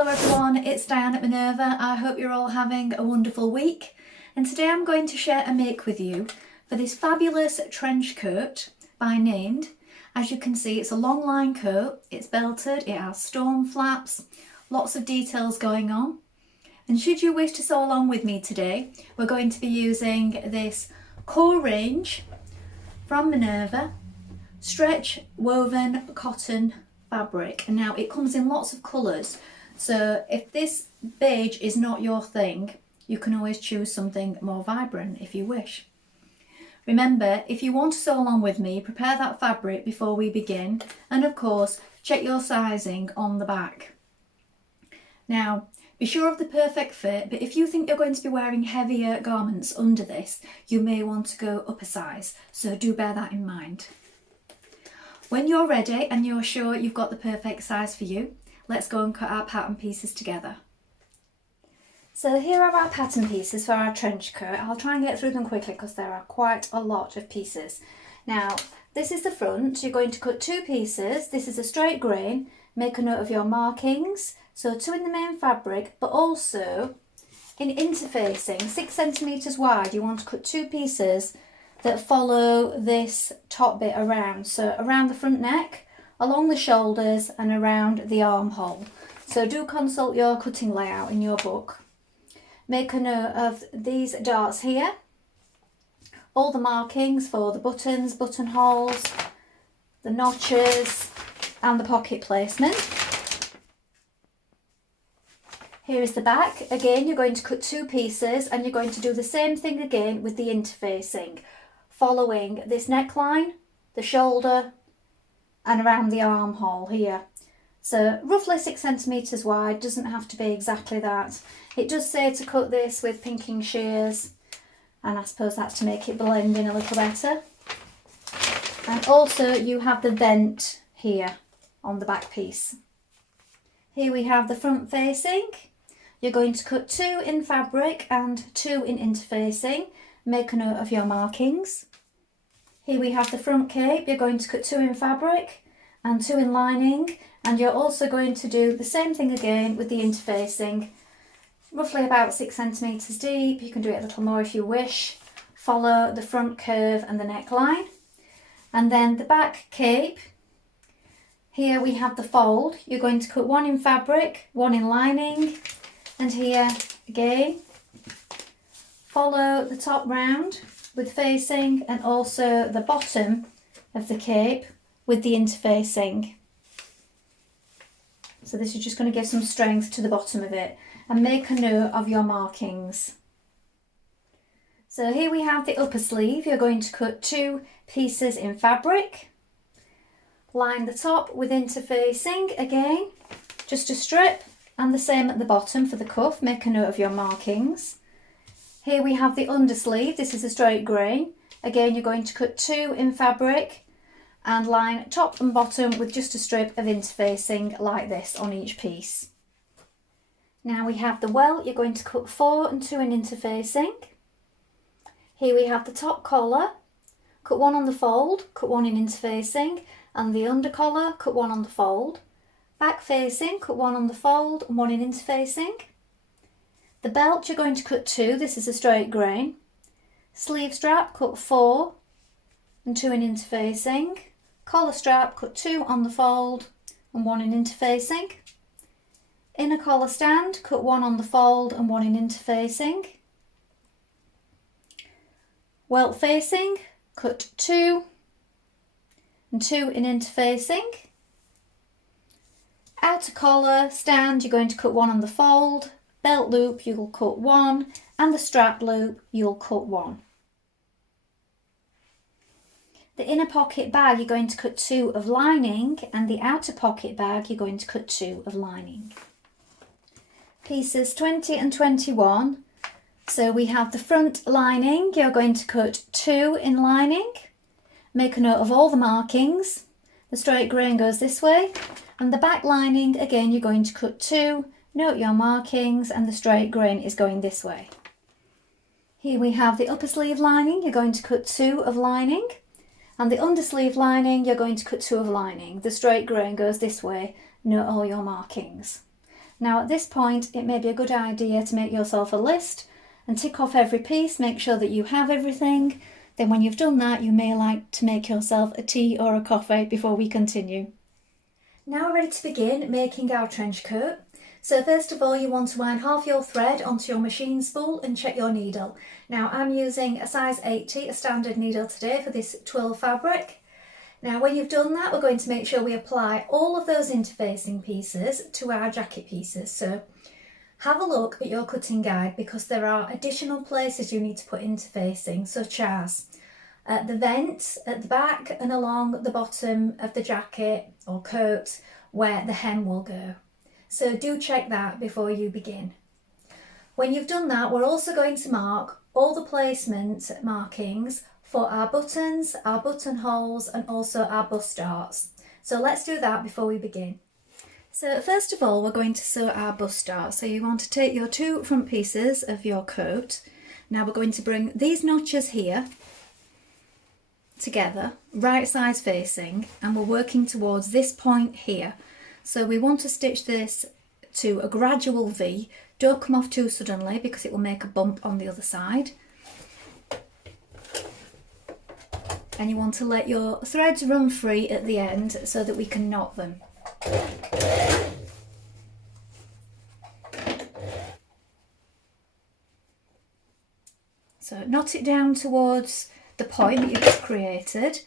Hello everyone, it's Dianne at Minerva. I hope you're all having a wonderful week. And today I'm going to share a make with you for this fabulous trench coat by Named. As you can see, it's a long line coat, it's belted, it has storm flaps, lots of details going on. And should you wish to sew along with me today, we're going to be using this core range from Minerva, stretch woven cotton fabric. And now it comes in lots of colours, so if this beige is not your thing, you can always choose something more vibrant if you wish. Remember, if you want to sew along with me, prepare that fabric before we begin, and of course check your sizing on the back. Now be sure of the perfect fit, but if you think you're going to be wearing heavier garments under this, you may want to go up a size, so do bear that in mind. When you're ready and you're sure you've got the perfect size for you, let's go and cut our pattern pieces together. So here are our pattern pieces for our trench coat. I'll try and get through them quickly because there are quite a lot of pieces. Now, this is the front. You're going to cut two pieces. This is a straight grain. Make a note of your markings. So 2 in the main fabric, but also in interfacing, 6 centimetres wide, you want to cut 2 pieces that follow this top bit around. So around the front neck, along the shoulders and around the armhole. So do consult your cutting layout in your book. Make a note of these darts here, all the markings for the buttons, buttonholes, the notches and the pocket placement. Here is the back. Again, you're going to cut 2 pieces and you're going to do the same thing again with the interfacing, following this neckline, the shoulder and around the armhole here. So roughly 6 centimetres wide, doesn't have to be exactly that. It does say to cut this with pinking shears, and I suppose that's to make it blend in a little better. And also you have the vent here on the back piece. Here we have the front facing. You're going to cut 2 in fabric and 2 in interfacing. Make a note of your markings. Here we have the front cape. You're going to cut 2 in fabric and 2 in lining, and you're also going to do the same thing again with the interfacing, roughly about 6 centimetres deep. You can do it a little more if you wish. Follow the front curve and the neckline. And then the back cape, here we have the fold. You're going to cut 1 in fabric, 1 in lining, and here again follow the top round with facing, and also the bottom of the cape with the interfacing. So this is just going to give some strength to the bottom of it, and make a note of your markings. So here we have the upper sleeve. You're going to cut 2 pieces in fabric, line the top with interfacing again, just a strip, and the same at the bottom for the cuff. Make a note of your markings. Here we have the undersleeve. This is a straight grain. Again, you're going to cut 2 in fabric and line top and bottom with just a strip of interfacing like this on each piece. Now we have the welt. You're going to cut 4 and 2 in interfacing. Here we have the top collar. Cut 1 on the fold, cut 1 in interfacing, and the under collar, cut 1 on the fold. Back facing, cut 1 on the fold and 1 in interfacing. The belt, you're going to cut 2, this is a straight grain. Sleeve strap, cut 4 and 2 in interfacing. Collar strap, cut 2 on the fold and 1 in interfacing. Inner collar stand, cut 1 on the fold and 1 in interfacing. Welt facing, cut 2 and 2 in interfacing. Outer collar stand, you're going to cut 1 on the fold. Belt loop, you'll cut 1, and the strap loop, you'll cut 1. The inner pocket bag, you're going to cut 2 of lining, and the outer pocket bag, you're going to cut 2 of lining. Pieces 20 and 21. So we have the front lining. You're going to cut 2 in lining. Make a note of all the markings. The straight grain goes this way, and the back lining, again, you're going to cut 2. Note your markings, and the straight grain is going this way. Here we have the upper sleeve lining. You're going to cut 2 of lining, and the undersleeve lining, you're going to cut 2 of lining. The straight grain goes this way. Note all your markings. Now at this point it may be a good idea to make yourself a list and tick off every piece, make sure that you have everything. Then when you've done that, you may like to make yourself a tea or a coffee before we continue. Now we're ready to begin making our trench coat. So first of all, you want to wind half your thread onto your machine spool and check your needle. Now I'm using a size 80, a standard needle today for this twill fabric. Now when you've done that, we're going to make sure we apply all of those interfacing pieces to our jacket pieces. So have a look at your cutting guide because there are additional places you need to put interfacing, such as at the vent at the back and along the bottom of the jacket or coat where the hem will go. So do check that before you begin. When you've done that, we're also going to mark all the placement markings for our buttons, our buttonholes and also our bust darts. So let's do that before we begin. So first of all, we're going to sew our bust dart. So you want to take your two front pieces of your coat. Now we're going to bring these notches here together, right sides facing, and we're working towards this point here. So we want to stitch this to a gradual V. Don't come off too suddenly because it will make a bump on the other side. And you want to let your threads run free at the end so that we can knot them. So knot it down towards the point that you've created.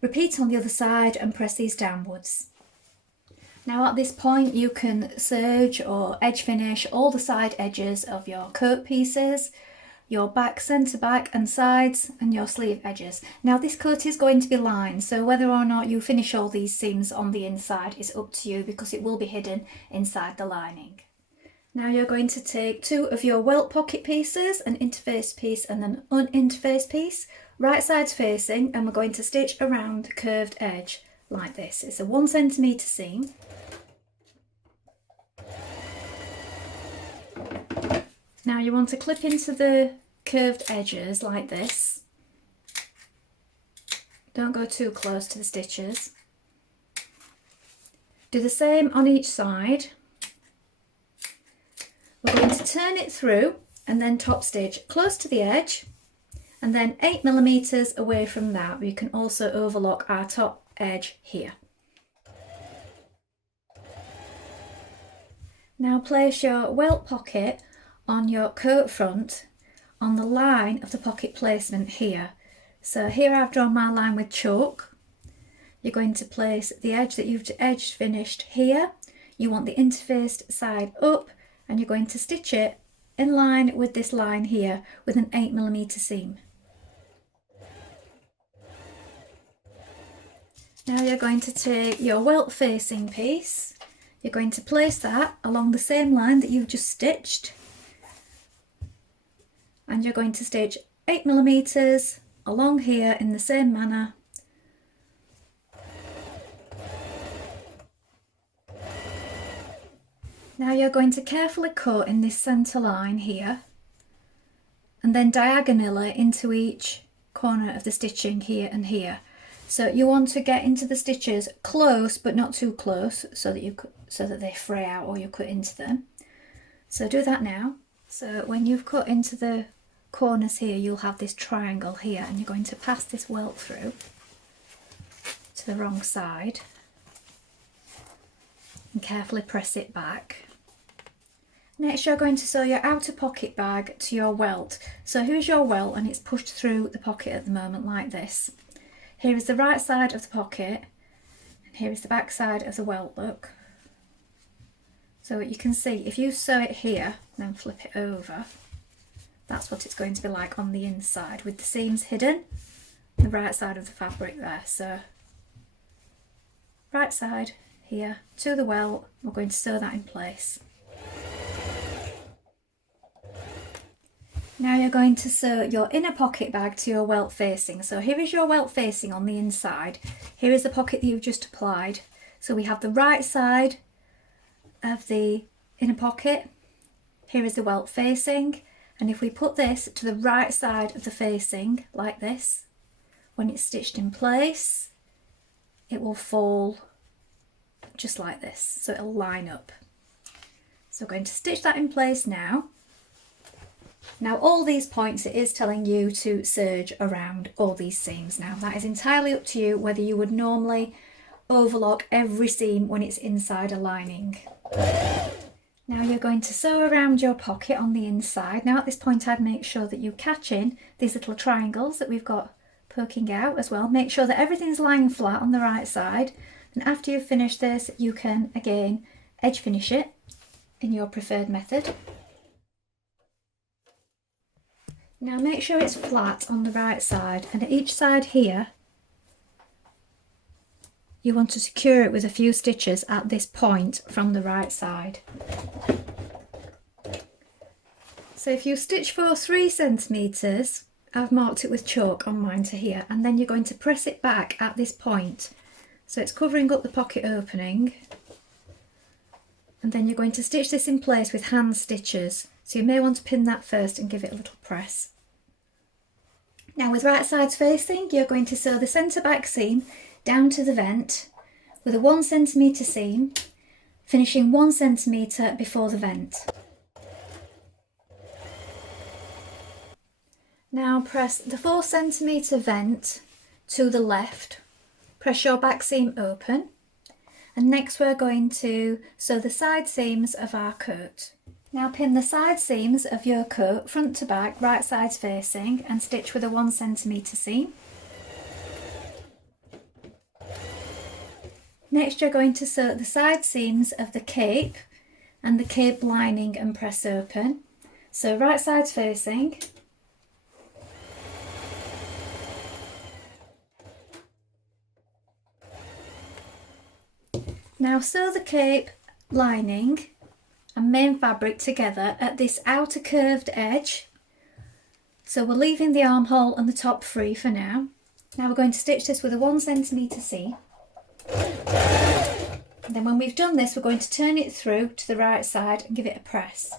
Repeat on the other side and press these downwards. Now at this point you can serge or edge finish all the side edges of your coat pieces, your back, centre back and sides and your sleeve edges. Now this coat is going to be lined, so whether or not you finish all these seams on the inside is up to you because it will be hidden inside the lining. Now you're going to take two of your welt pocket pieces, an interfaced piece and an uninterfaced piece, right sides facing, and we're going to stitch around the curved edge like this. It's a 1 centimetre seam. Now you want to clip into the curved edges like this. Don't go too close to the stitches. Do the same on each side. We're going to turn it through and then top stitch close to the edge, and then 8mm away from that we can also overlock our top edge here. Now place your welt pocket on your coat front on the line of the pocket placement here. So here I've drawn my line with chalk. You're going to place the edge that you've edged finished here. You want the interfaced side up and you're going to stitch it in line with this line here with an 8mm seam. Now you're going to take your welt facing piece. You're going to place that along the same line that you've just stitched. And you're going to stitch 8mm along here in the same manner. Now you're going to carefully cut in this centre line here and then diagonally into each corner of the stitching here and here. So you want to get into the stitches close but not too close so that they fray out or you cut into them. So do that now. So when you've cut into the corners here, you'll have this triangle here and you're going to pass this welt through to the wrong side and carefully press it back. Next you're going to sew your outer pocket bag to your welt. So here's your welt and it's pushed through the pocket at the moment like this. Here is the right side of the pocket and here is the back side of the welt, look. So you can see if you sew it here and then flip it over, that's what it's going to be like on the inside with the seams hidden, the right side of the fabric there. So right side here to the welt, we're going to sew that in place. Now you're going to sew your inner pocket bag to your welt facing. So here is your welt facing on the inside. Here is the pocket that you've just applied. So we have the right side of the inner pocket. Here is the welt facing. And if we put this to the right side of the facing like this, when it's stitched in place, it will fall just like this. So it'll line up. So we're going to stitch that in place now. Now all these points, it is telling you to serge around all these seams. Now that is entirely up to you whether you would normally overlock every seam when it's inside a lining. Now you're going to sew around your pocket on the inside. Now at this point I'd make sure that you catch in these little triangles that we've got poking out as well. Make sure that everything's lying flat on the right side, and after you've finished this you can again edge finish it in your preferred method. Now make sure it's flat on the right side, and at each side here you want to secure it with a few stitches at this point from the right side. So if you stitch for 3 centimetres, I've marked it with chalk on mine to here, and then you're going to press it back at this point. So it's covering up the pocket opening, and then you're going to stitch this in place with hand stitches. So you may want to pin that first and give it a little press. Now with right sides facing, you're going to sew the centre back seam down to the vent with a 1 centimetre seam, finishing 1 centimetre before the vent. Now press the 4 centimetre vent to the left, press your back seam open, and next we're going to sew the side seams of our coat. Now pin the side seams of your coat front to back, right sides facing, and stitch with a 1 centimetre seam. Next you're going to sew the side seams of the cape and the cape lining and press open. So right sides facing. Now sew the cape lining and main fabric together at this outer curved edge. So we're leaving the armhole and the top free for now. Now we're going to stitch this with a 1 centimetre seam. And then when we've done this, we're going to turn it through to the right side and give it a press.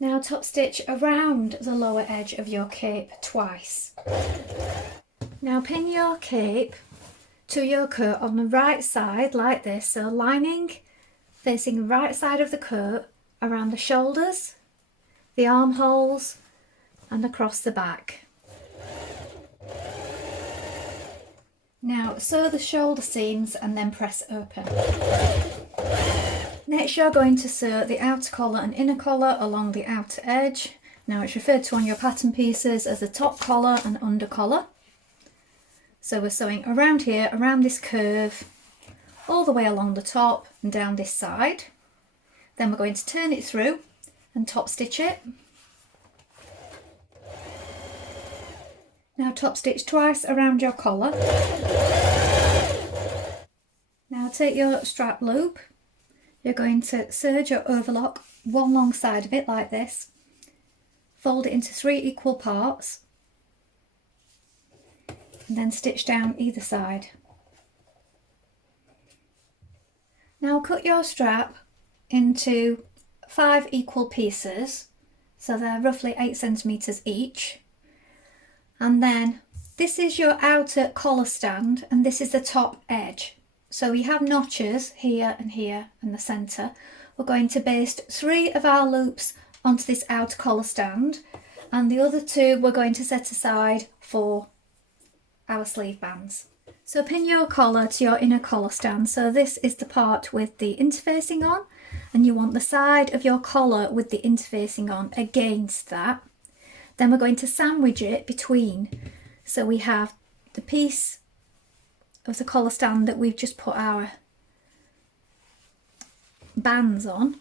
Now top stitch around the lower edge of your cape twice. Now pin your cape to your coat on the right side like this, so lining facing the right side of the coat around the shoulders, the armholes and across the back. Now sew the shoulder seams and then press open. Next you're going to sew the outer collar and inner collar along the outer edge. Now it's referred to on your pattern pieces as the top collar and under collar. So we're sewing around here, around this curve, all the way along the top and down this side. Then we're going to turn it through and top stitch it. Now top stitch twice around your collar. Now take your strap loop. You're going to serge or overlock one long side of it like this. Fold it into 3 equal parts. And then stitch down either side. Now cut your strap into 5 equal pieces, so they're roughly 8 centimetres each. And then this is your outer collar stand and this is the top edge. So we have notches here and the centre. We're going to baste 3 of our loops onto this outer collar stand, and the other 2 we're going to set aside for our sleeve bands. So pin your collar to your inner collar stand. So this is the part with the interfacing on, and you want the side of your collar with the interfacing on against that. Then we're going to sandwich it between. So we have the piece of the collar stand that we've just put our bands on.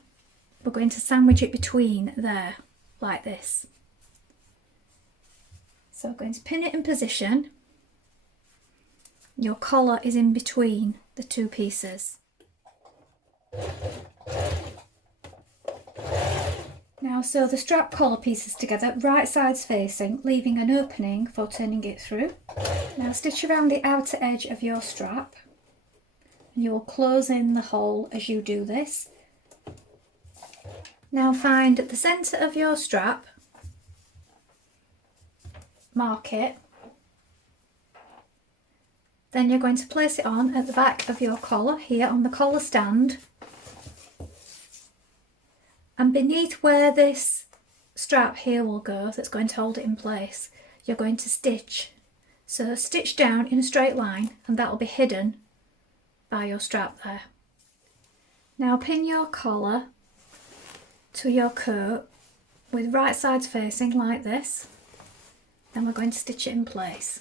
We're going to sandwich it between there, like this. So we're going to pin it in position. Your collar is in between the 2 pieces. Now sew the strap collar pieces together, right sides facing, leaving an opening for turning it through. Now stitch around the outer edge of your strap, and you will close in the hole as you do this. Now find the centre of your strap, mark it. Then you're going to place it on at the back of your collar, here on the collar stand, beneath where this strap here will go, that's going to hold it in place, you're going to stitch. So stitch down in a straight line, and that will be hidden by your strap there. Now pin your collar to your coat with right sides facing like this. Then we're going to stitch it in place.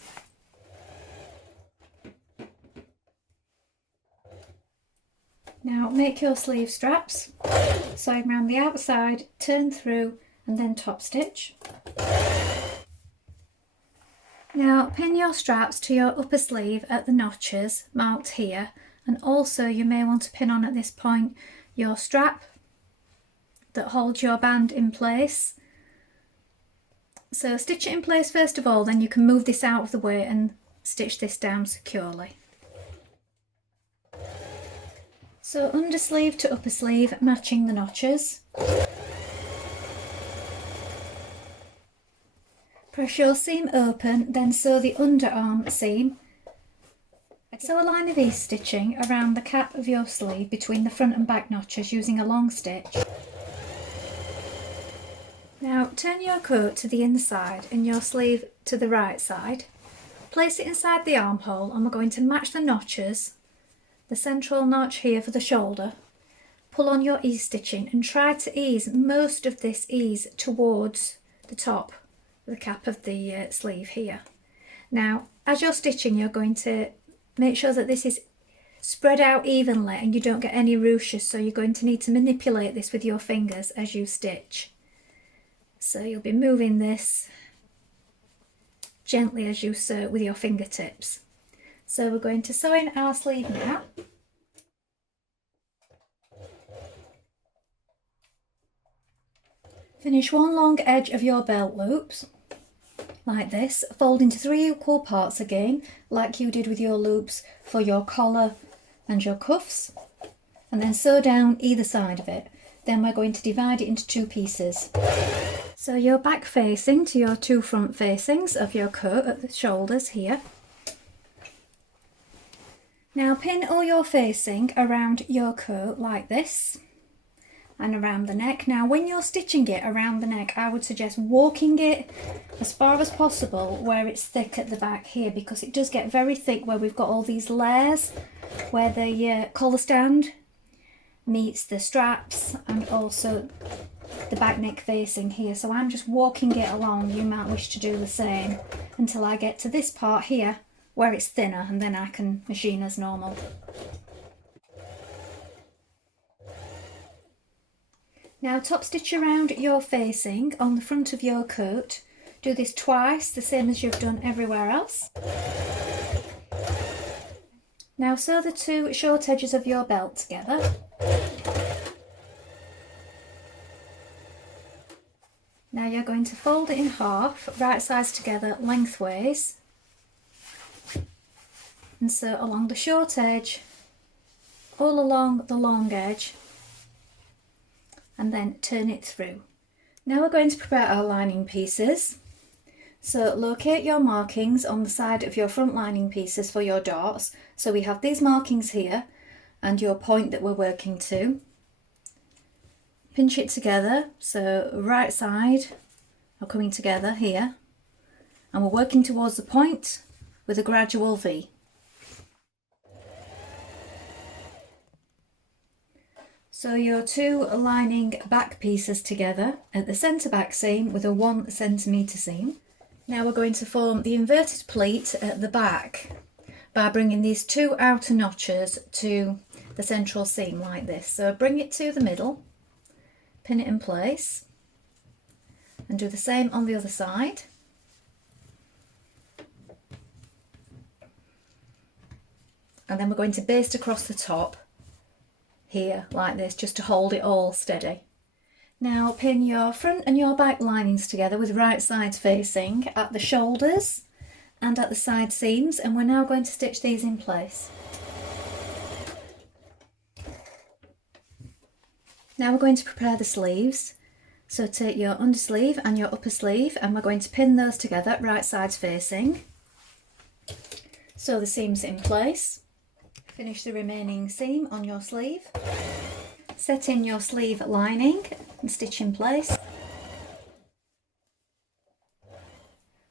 Now make your sleeve straps, sewing around the outside, turn through and then top stitch. Now pin your straps to your upper sleeve at the notches marked here, and also you may want to pin on at this point your strap that holds your band in place. So stitch it in place first of all, then you can move this out of the way and stitch this down securely. So undersleeve to upper sleeve matching the notches. Press your seam open, then sew the underarm seam. Sew a line of ease stitching around the cap of your sleeve between the front and back notches using a long stitch. Now turn your coat to the inside and your sleeve to the right side. Place it inside the armhole, and we're going to match the notches, the central notch here for the shoulder. Pull on your ease stitching and try to ease most of this ease towards the top, the cap of the sleeve here. Now as you're stitching, you're going to make sure that this is spread out evenly and you don't get any ruches, so you're going to need to manipulate this with your fingers as you stitch. So you'll be moving this gently as you sew with your fingertips. So we're going to sew in our sleeve now. Finish one long edge of your belt loops like this, fold into 3 equal parts again, like you did with your loops for your collar and your cuffs, and then sew down either side of it. Then we're going to divide it into 2 pieces. So your back facing to your 2 front facings of your coat at the shoulders here. Now pin all your facing around your coat like this and around the neck. Now when you're stitching it around the neck, I would suggest walking it as far as possible where it's thick at the back here, because it does get very thick where we've got all these layers where the collar stand meets the straps and also the back neck facing here. So I'm just walking it along. You might wish to do the same until I get to this part here where it's thinner, and then I can machine as normal. Now top stitch around your facing on the front of your coat. Do this twice, the same as you've done everywhere else. Now sew the 2 short edges of your belt together. Now you're going to fold it in half, right sides together lengthways, and sew along the short edge, all along the long edge, and then turn it through. Now we're going to prepare our lining pieces. So locate your markings on the side of your front lining pieces for your darts. So we have these markings here and your point that we're working to. Pinch it together, so right side are coming together here, and we're working towards the point with a gradual V. Sew your 2 lining back pieces together at the centre back seam with a 1 centimetre seam. Now we're going to form the inverted pleat at the back by bringing these 2 outer notches to the central seam like this. So bring it to the middle, pin it in place, and do the same on the other side. And then we're going to baste across the top here like this, just to hold it all steady. Now pin your front and your back linings together with right sides facing at the shoulders and at the side seams, and we're now going to stitch these in place. Now we're going to prepare the sleeves. So take your undersleeve and your upper sleeve, and we're going to pin those together right sides facing. Sew the seams in place. Finish the remaining seam on your sleeve. Set in your sleeve lining and stitch in place.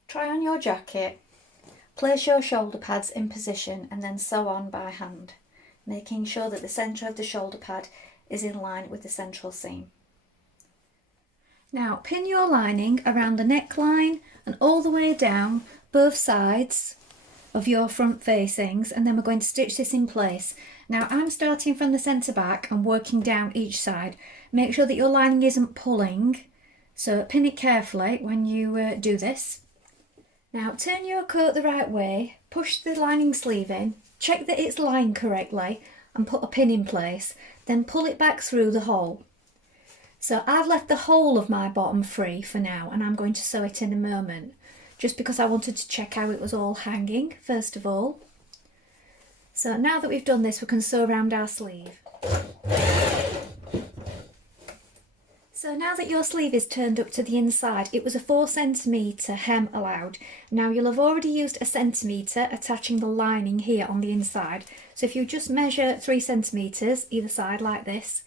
Try on your jacket. Place your shoulder pads in position and then sew on by hand, making sure that the centre of the shoulder pad is in line with the central seam. Now pin your lining around the neckline and all the way down both sides of your front facings, and then we're going to stitch this in place. Now I'm starting from the centre back and working down each side. Make sure that your lining isn't pulling, so pin it carefully when you do this. Now turn your coat the right way, push the lining sleeve in, check that it's lined correctly and put a pin in place, then pull it back through the hole. So I've left the whole of my bottom free for now, and I'm going to sew it in a moment, just because I wanted to check how it was all hanging first of all. So now that we've done this, we can sew around our sleeve. So now that your sleeve is turned up to the inside, it was a 4 centimetre hem allowed. Now you'll have already used a centimetre attaching the lining here on the inside. So if you just measure 3 centimetres either side like this,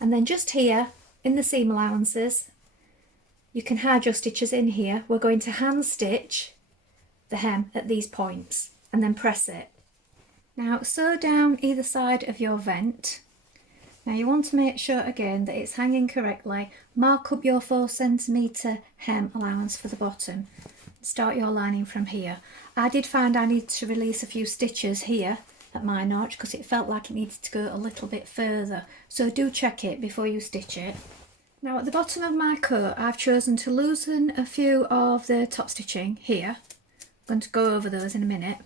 and then just here in the seam allowances, you can hide your stitches in here. We're going to hand stitch the hem at these points and then press it. Now sew down either side of your vent. Now you want to make sure again that it's hanging correctly. Mark up your 4 centimetre hem allowance for the bottom. Start your lining from here. I did find I needed to release a few stitches here at my notch because it felt like it needed to go a little bit further. So do check it before you stitch it. Now at the bottom of my coat I've chosen to loosen a few of the top stitching here. I'm going to go over those in a minute.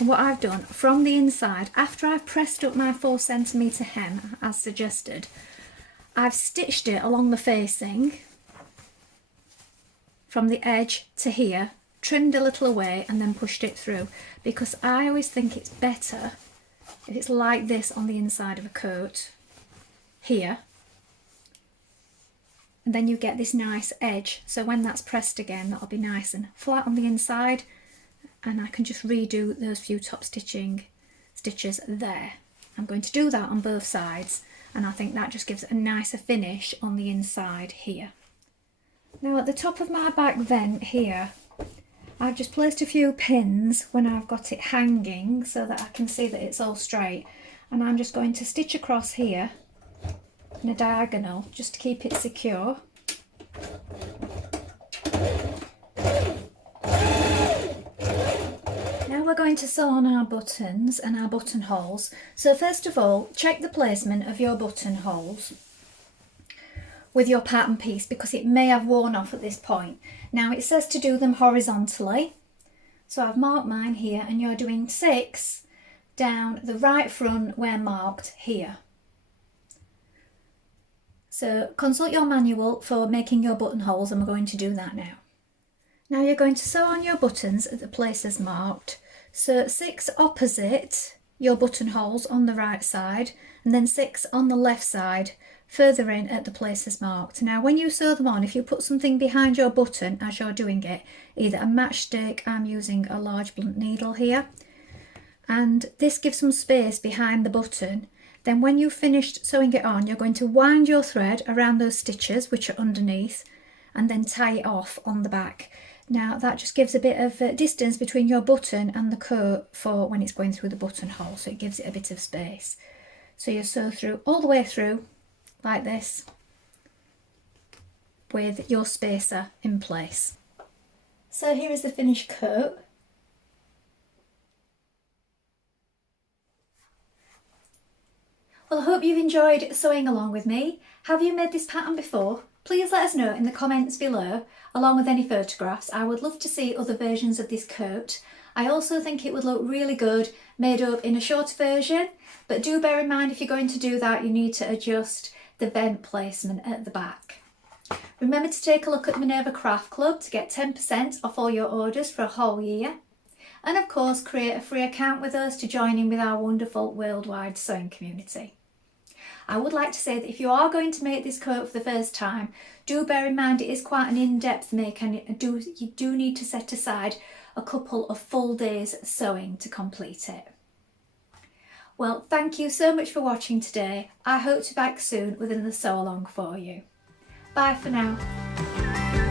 And what I've done from the inside, after I've pressed up my 4 centimetre hem as suggested, I've stitched it along the facing from the edge to here, trimmed a little away and then pushed it through, because I always think it's better if it's like this on the inside of a coat here, and then you get this nice edge, so when that's pressed again that'll be nice and flat on the inside, and I can just redo those few top stitches there. I'm going to do that on both sides, and I think that just gives a nicer finish on the inside here. Now at the top of my back vent here, I've just placed a few pins when I've got it hanging so that I can see that it's all straight, and I'm just going to stitch across here in a diagonal just to keep it secure. We're going to sew on our buttons and our buttonholes. So first of all, check the placement of your buttonholes with your pattern piece because it may have worn off at this point. Now it says to do them horizontally, so I've marked mine here, and you're doing 6 down the right front where marked here. So consult your manual for making your buttonholes, and we're going to do that now. Now you're going to sew on your buttons at the places marked. So 6 opposite your buttonholes on the right side, and then 6 on the left side further in at the places marked. Now when you sew them on, if you put something behind your button as you're doing it, either a matchstick, I'm using a large blunt needle here, and this gives some space behind the button, then when you've finished sewing it on, you're going to wind your thread around those stitches which are underneath and then tie it off on the back. Now that just gives a bit of distance between your button and the coat for when it's going through the buttonhole, so it gives it a bit of space. So you sew through all the way through like this with your spacer in place. So here is the finished coat. Well, I hope you've enjoyed sewing along with me. Have you made this pattern before? Please let us know in the comments below, along with any photographs. I would love to see other versions of this coat. I also think it would look really good made up in a shorter version, but do bear in mind if you're going to do that, you need to adjust the vent placement at the back. Remember to take a look at Minerva Craft Club to get 10% off all your orders for a whole year. And of course, create a free account with us to join in with our wonderful worldwide sewing community. I would like to say that if you are going to make this coat for the first time, do bear in mind it is quite an in-depth make, and you do need to set aside a couple of full days sewing to complete it. Well, thank you so much for watching today. I hope to be back soon with another sew along for you. Bye for now.